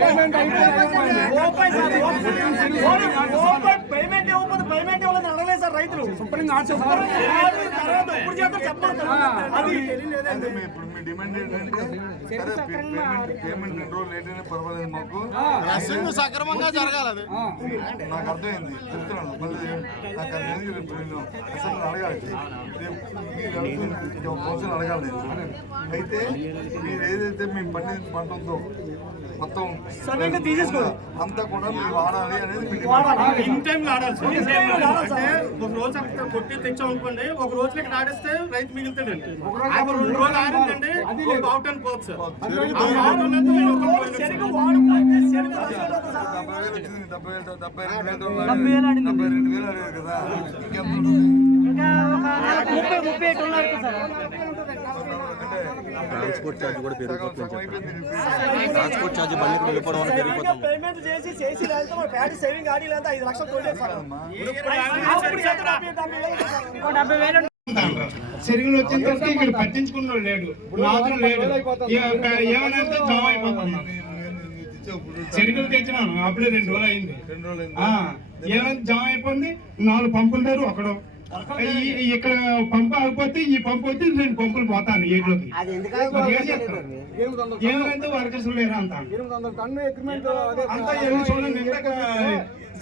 Payment ఇవ్వకపోతే payment ఇవ్వాలని అడగలేదు సార్ రైతులు. ఇప్పుడు మీ డిమాండ్ ఏంటంటే పేమెంట్ 2 రోజులు లేట్ అయినా పర్వాలేదు మాకు, సక్రమంగా జరగాలి. నాకు అర్థమైంది చెప్తున్నాను. మళ్ళీ నాకు అర్థమైంది. అసలు అడగాలి కౌన్సిల్ అడగాలి. అయితే మీరు ఏదైతే మేము పంట ఉందో మొత్తం అంతా కూడా మీరు వాడాలి అనేది ఇన్ టైం ఆడాలి. ఒక రోజు అక్కడ కొట్టి తెచ్చామనుకోండి, ఒక రోజు ఇక్కడ ఆడిస్తే రైతు మిగులుతాడండి. 2 రోజులు ఆడిందండి అవుట్ అండ్ పోతుంది సార్. 72,000 అడిగారు కదా, ట్రాన్స్పోర్ట్ ఛార్జ్ కూడా పెరిగిపోతుంది. ట్రాన్స్పోర్ట్ ఛార్జ్ బండి వెళ్ళిపోవడం వల్ల పెరిగిపోతుంది. పేమెంట్ చేసి ప్యాడీ సేవింగ్ ఆడిలో 5 లక్షలు చెరుగులు వచ్చిన తర్వాత ఇక్కడ పట్టించుకున్న లేడు, నాదులు లేడు, ఏమన్నా జామ అయిపోతుంది. చెరుగులు తెచ్చినాను అప్పుడే 2 రోజులు అయింది. ఏమైనా జామ అయిపోయింది. 4 పంపులు లేరు అక్కడ. ఇక్కడ పంపు ఆగిపోతే ఈ పంపు వచ్చి 2 పంపులు పోతాను ఏట్లోకి. ఏమైంది వర్కర్స్ లేరు అంతా చూడండి.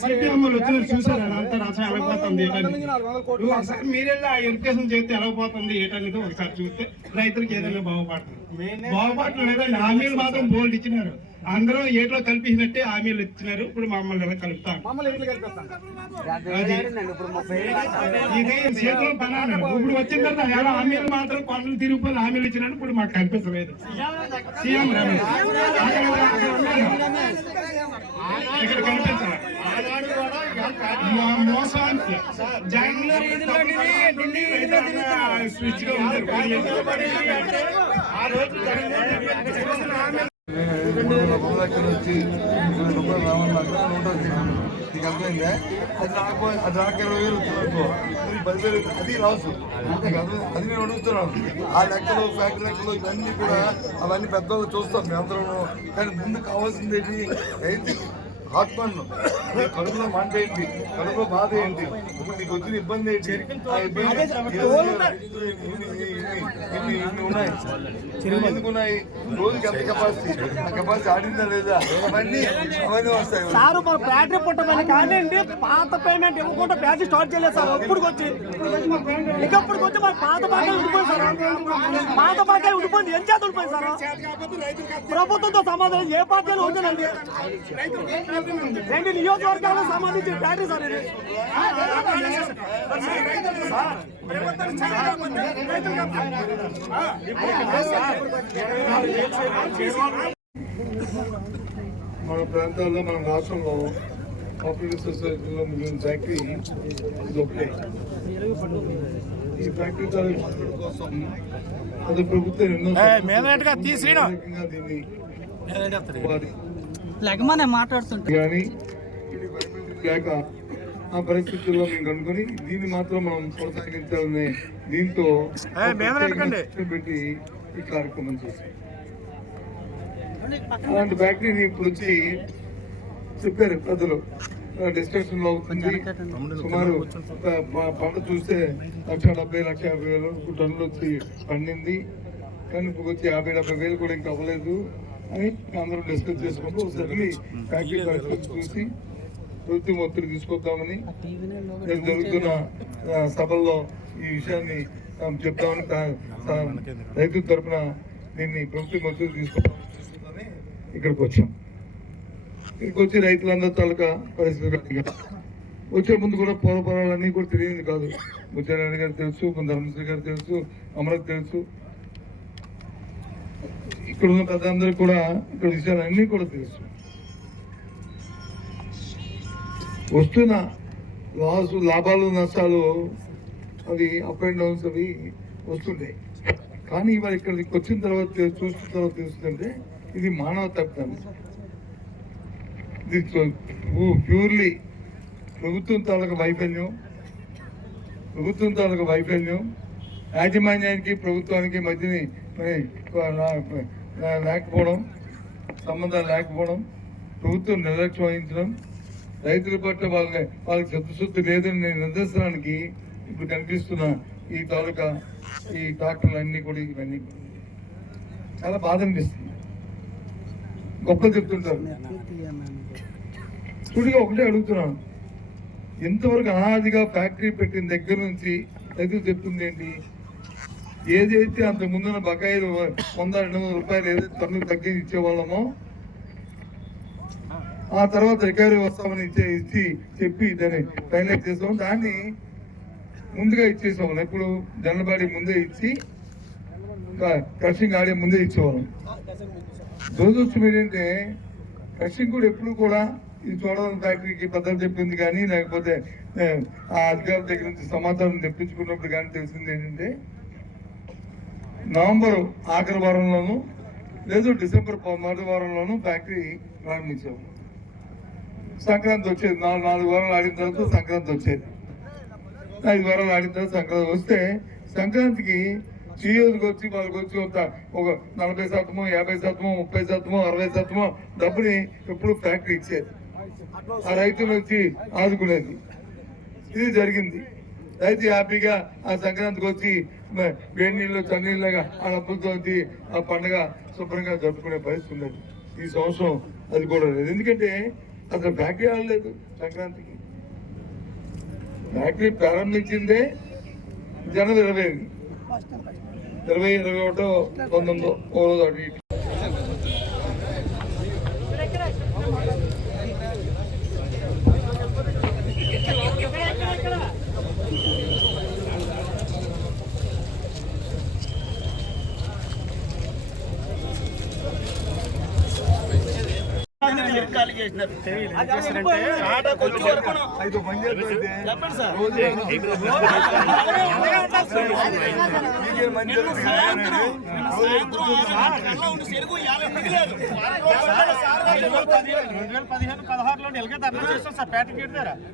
సిపిఎంలు వచ్చిన చూసారు అంతా రసం ఎలాగపోతుంది ఏటనేది. ఒకసారి మీరెళ్ళి ఆ ఎడ్యుకేషన్ చేస్తే ఎలాగపోతుంది ఏటనేది ఒకసారి చూస్తే రైతులకు ఏదైనా బాగుపడటం లేదండి. హామీలు మాత్రం బోల్డ్ ఇచ్చినారు. అందరూ ఏట్లో కల్పించినట్టే హామీలు ఇచ్చినారు. ఇప్పుడు మమ్మల్ని ఎలా కలుపుతాం? ఇది చేతిలో పనాలి. ఇప్పుడు వచ్చిన తర్వాత ఎలా హామీలు మాత్రం కొండలు తిరిగిపోయి హామీలు ఇచ్చినట్టు ఇప్పుడు మాకు కనిపించలేదు. సీఎం రమేష్ ఇక్కడ కనిపించాలి. మోసానికి స్విచ్ గా ఉంటారు. ఆ రోజు వచ్చి 20 రూపాయలు రావాలన్నా ఉంటుంది. నీకు అర్థమైందా? అది రాకపోయి అది రాక 20,000 వచ్చిందనుకో, 10,000 అది రావచ్చు. అది నేను అడుగుతున్నాను. ఆ లెక్కలు ఫ్యాక్టరీ లెక్కలు ఇవన్నీ కూడా అవన్నీ పెద్దవాళ్ళు చూస్తాం మేము అందరం. కానీ ముందు కావాల్సింది ఏంటి? రైతు ఆత్మను కడుపులో మంట ఏంటి, కడుపులో బాధ ఏంటి, ఇప్పుడు నీకు వచ్చిన ఇబ్బంది ఏంటి, ఆ ఇబ్బంది ఉన్నాయి. ఎందుకు ఉన్నాయి? రోజుకి ఎంత కెపాసిటీ, ఆ కెపాసిటీ ఆడిందా లేదా, అవన్నీ వస్తాయి. సార్ మన బ్యాటరీ పుట్టమని కానీ పాత పేమెంట్ ఇవ్వకుండా బ్యాటరీ స్టార్ట్ చేయలేదు సార్. ఇప్పుడు వచ్చి ఇంకప్పుడు వచ్చి మన పాత బాగా ఉండిపోయింది సార్. పాత బాగా ఉండిపోయింది. ఏం చేత ఉండిపోయింది సార్? ప్రభుత్వంతో సమాధానం ఏ పార్టీలో ఉంటుందండి? 2 నియోజకవర్గాలకు సంబంధించిన బ్యాటరీ సార్ ఇది. మన ప్రాంతాల్లో మన రాష్ట్రంలో కోఆపరేటివ్ సొసైటీలో మిగిలిన ఫ్యాక్టరీ ఇది ఒకటే. ఈ ఫ్యాక్టరీ కోసం అది ప్రభుత్వం ఎన్నో మాట్లాడుతుంటే కానీ లేక ఆ పరిస్థితుల్లో మేము కనుక్కొని దీన్ని మాత్రం మనం కొనసాగించాలనే దీంతో పెట్టి ఈ కార్యక్రమం చేశాం. అలాంటి ఫ్యాక్టరీని ఇప్పుడు వచ్చి చెప్పారు పెద్దలు, డిస్కషన్ లో అవుతుంది. సుమారు పంట చూస్తే 1,70,000-1,50,000 టన్నులు వచ్చి పండింది. కానీ ఇప్పుడు వచ్చి 50,000-70,000 కూడా ఇంకా అవ్వలేదు అని అందరూ డిస్కస్ చేసుకుంటూ ఒకసారి ఫ్యాక్టరీ పరిస్థితి చూసి ప్రభుత్వం ఒత్తిడి తీసుకొద్దామని జరుగుతున్న సభల్లో ఈ విషయాన్ని చెప్తామని రైతుల తరఫున దీన్ని ప్రభుత్వం ఒత్తిడి తీసుకొద్దామని ఇక్కడికి వచ్చాం. ఇక్కడికి వచ్చి రైతులందరూ తాలూకా పరిస్థితి వచ్చే ముందు కూడా పోరాలన్నీ కూడా తెలియదు కాదు. ముత్యారాయణ గారు తెలుసు, ధర్మశ్రీ గారు తెలుసు, అమరత్ తెలుసు, ఇక్కడ ఉన్న పెద్దందరూ కూడా ఇక్కడ విషయాలన్నీ కూడా తెలుసు. వస్తున్న లాభాలు నష్టాలు అవి అప్ అండ్ డౌన్స్ అవి వస్తుంటాయి. కానీ ఇవాళ ఇక్కడికి వచ్చిన తర్వాత చూస్తున్న తర్వాత తెలుస్తుందంటే ఇది మానవ తప్పిదం. ఇది ప్యూర్లీ ప్రభుత్వం తాలూకు వైఫల్యం, యాజమాన్యానికి ప్రభుత్వానికి మధ్యని లేకపోవడం, సంబంధాలు లేకపోవడం, ప్రభుత్వం నిర్లక్ష్యం వహించడం, రైతుల పట్ల వాళ్ళకి చిత్తశుద్ధి లేదని నిదర్శనానికి ఇప్పుడు కనిపిస్తున్న ఈ తాలూకా ఈ డాక్టర్లు అన్ని కూడా ఇవన్నీ చాలా బాధ అనిపిస్తుంది. గొప్పలు చెప్తుంటారు. చూడిగా ఒకటే అడుగుతున్నాను, ఎంతవరకు అనాదిగా ఫ్యాక్టరీ పెట్టిన దగ్గర నుంచి రైతులు చెప్తుంది ఏంటి? ఏదైతే అంత ముందున్న బకాయిలు 100-200 రూపాయలు ఏదైతే టన్నుకు తగ్గించి ఇచ్చేవాళ్ళమో ఆ తర్వాత రికవరీ వస్తామని ఇచ్చి చెప్పి దాన్ని ఫైనలైజ్ చేసాం. దాన్ని ముందుగా ఇచ్చేసేవాళ్ళం. ఎప్పుడు జనబాడి ముందే ఇచ్చి క్రషింగ్ ఆడే ముందే ఇచ్చేవాళ్ళం. దురదృష్టం ఏంటంటే క్రషింగ్ కూడా ఎప్పుడు కూడా ఈ చూడడం ఫ్యాక్టరీకి పద్ధతి చెప్పింది కానీ లేకపోతే ఆ అధికారుల దగ్గర నుంచి సమాచారం తెప్పించుకున్నప్పుడు కానీ తెలిసింది ఏంటంటే నవంబర్ ఆఖరి వారంలోనూ లేదు డిసెంబర్ మొదటి వారంలోనూ ఫ్యాక్టరీ ప్రారంభించాము. సంక్రాంతి వచ్చేది. 4 వారాలు ఆడిన తర్వాత సంక్రాంతి వచ్చేది. 5 వారాలు ఆడిన తర్వాత సంక్రాంతి వస్తే సంక్రాంతికి సీఎస్కి వచ్చి వాళ్ళకి వచ్చి ఒక 40%, 50%, 30%, 60% డబ్బుని ఎప్పుడు ఫ్యాక్టరీ ఇచ్చేది. ఆ రైతులు వచ్చి ఆదుకునేది. ఇది జరిగింది. రైతు హ్యాపీగా ఆ సంక్రాంతికి వచ్చి వేడి నీళ్ళు చన్నీళ్ళగా ఆ డబ్బులతో ఆ పండుగ శుభ్రంగా జరుపుకునే పరిస్థితి ఉండేది. ఈ సంవత్సరం అది కూడా లేదు. ఎందుకంటే అసలు ఫ్యాక్టరీ ఆడలేదు. సంక్రాంతికి ఫ్యాక్టరీ ప్రారంభించిందే జనవరి 25, 21, 19 ఓ రోజు అటు ఇటు.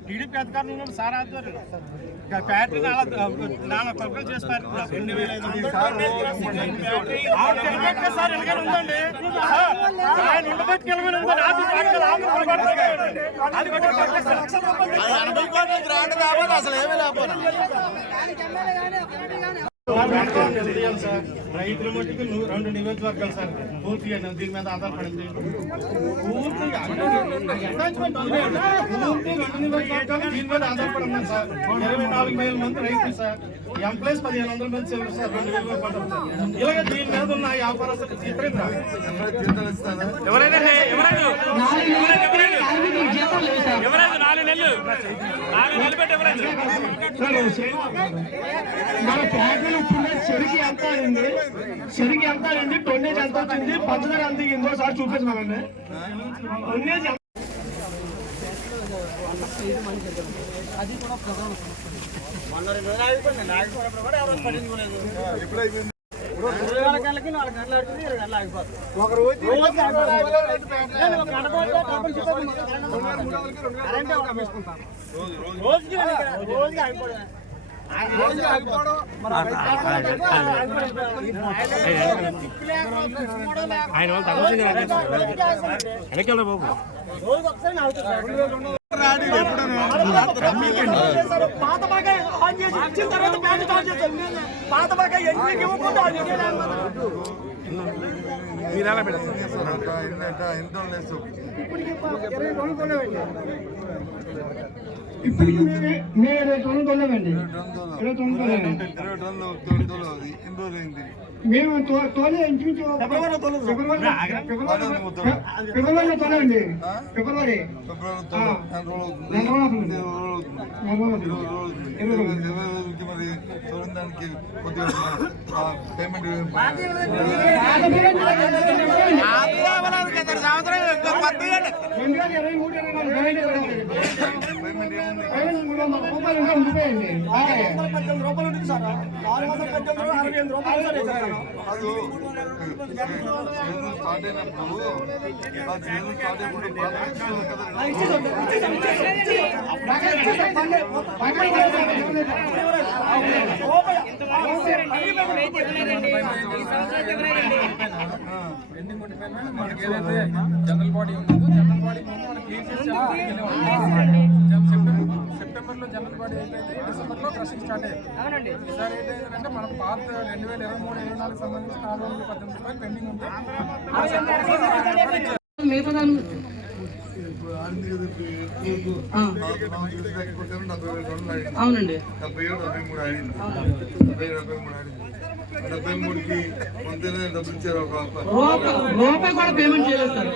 టీడీపీ అధికారులు సార్ ఆధ్వర్యంలో ఫ్యాక్టరీ చేస్తారు. సార్ ఎలాగైనా ఉందండి. ఆయన ఉండబెట్టుకెళ్ళమని ఉందండి. అసలు ఏమీ లేకపోతే రైతుల మట్టుకు 2 నియోజకవర్గాలు సార్ పూర్తిగా దీని మీద ఆధారపడింది. పూర్తిగా 2 నియోజకవర్గాలు దీని మీద ఆధారపడి సార్. 24,000 మంది రైతులు సార్. ఎంప్లాయీస్ 1,500 మంది సెలవు సార్. 2,000 రూపాయలు సార్. ఇలాగే దీని మీద ఉన్న వ్యాపారస్తులు ఎవరైనా మన ఫ్యాక్టరీలు ఇప్పుడు చెరుకు ఎంత అయింది, చెరుకు ఎంత అయింది, టొన్నేజ్ ఎంత వచ్చింది, పంచదార ఎంత దిగిందో సార్ చూపించమండి. టొన్నేజ్ అది కూడా ప్రధాన ఒక రోజు ఆయన వాళ్ళు తగ్గ బాబు పాత బాగా ఆన్ చేసి ఇచ్చిన తర్వాత బ్యాంక్ స్టార్ట్ చేశారు. పాత బాగా ఎన్నికకి ఇవ్వకుండా మీరు ఎలా పెడతారు? ఇప్పుడు మేము 20 టన్నులు కొన్నామండి. 20 టన్నులు కొన్నామండి. మేము తోలే ఇంచుమించు ఫిబ్రవరిలో తోలండి. ఫిబ్రవరి రూపాయలు ఉంటుంది సార్. 418 రూపాయలు అది స్టార్ట్ అయినప్పుడు మనకి ఏదైతే జనరల్ బాడీ ఉంటుందో జనరల్ బాడీ బాడీ మనం క్లియర్ చేసి సెప్టెంబర్లో జనరల్ బాడీ అయిపోయింది, డిసెంబర్లో క్రషింగ్ స్టార్ట్ అయ్యింది. ఈసారి ఏంటంటే మన పాత 2023-24 సంబంధించి 418 రూపాయలు పెండింగ్ ఉంది. అవునండి 73 ఆడింది. 73కి మంత్లీ డబ్బులు ఇచ్చారు. ఒక రూపాయి కూడా పేమెంట్ చేయలేదు సార్.